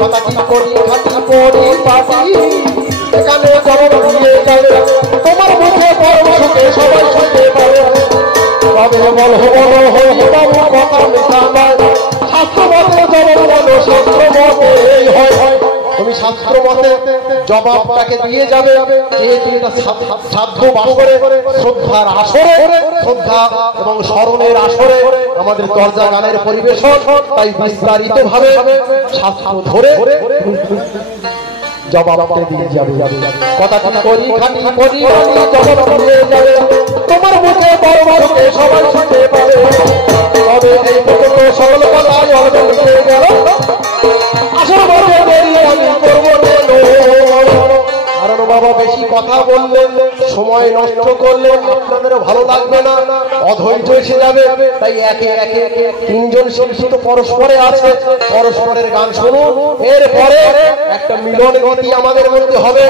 কথা কি করি খাটি পড়ি পাটি এখানে জবাব দিয়ে যাবে তোমার মুখে বড় সুখে সবাই শুনতে পাবে তবে বল বলো হই বাবু কথা মিথ্যা নয় শাস্ত্র মতে জবাব বলো শাস্ত্র মতে হয় তুমি শাস্ত্র মতে জবাবটাকে দিয়ে যাবে যেহেতু এটা সাধ্য বাসরে শ্রদ্ধার আসরে শ্রদ্ধা এবং স্মরণের আসরে আমাদের দরজা গানের পরিবেশন তাই বিস্তারিত ভাবে শাস্ত্র ধরে জবাবটা দিয়ে যাবে কথা করি খাটি করি জবাব দিয়ে যাবে তোমার মুখে বড় বড়কে সবাই শুনতে পারে তবে এই মুখে সকল কথাই অর্জন হয়ে গেল আসল ভাবে আমি করবো কারণ বাবা বেশি কথা বললে সময় নষ্ট করলে আপনাদের ভালো লাগবে না অধৈর্য এসে যাবে তাই একে একে তিনজন শিল্পী তো পরস্পরে আছে পরস্পরের গান শুনুন এরপরে একটা মিলনের গতি আমাদের মধ্যে হবে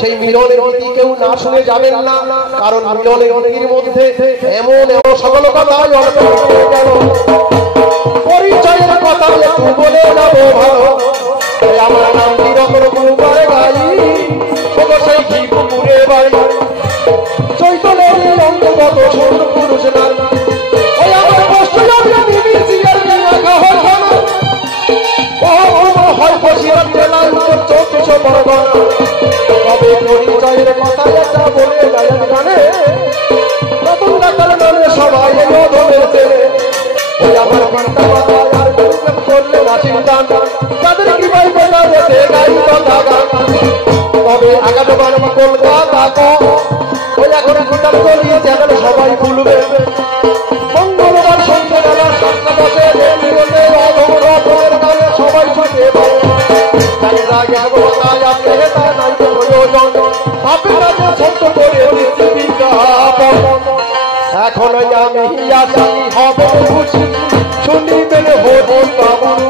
সেই মিলনের গতি কেউ না শুনে যাবেন না কারণ মিলনের গতির মধ্যে এমন এমন সকল কথাই পরিচয়ের কথা একটু বলে যাবো ভালো আমার নাম নিরন্তর কুমারে গাই সেই ঘি পুকুরে বাড়ি চৈতলের অন্তর্গত ছোট পুরুষ নারী ওই আমার কষ্ট যাবে বিবিসিআর লেখা হয় বসিরাত জেলার উত্তর 24 পরগনা তবে পরিচয়ের কথা একটা বলে যায় গানে নতুন ডাকার নামে সবাই ধরে ছেলে ওই আমার ঘন্টা মাথায় আর করলে না চিন্তা তাদের কি ভাই বেলা যেতে গাই কথা গান তবে আগামীবার কলকাতা ওই এখন ঘন্টার চলিয়েছে এখন সবাই ভুলবে মঙ্গলবার সন্ধ্যাবেলা 7টা বাজে সবাই শুনতে পারে ছোট্ট করে এখন আমি আসি হবে খুশি শুনিবেন হরি বাবুর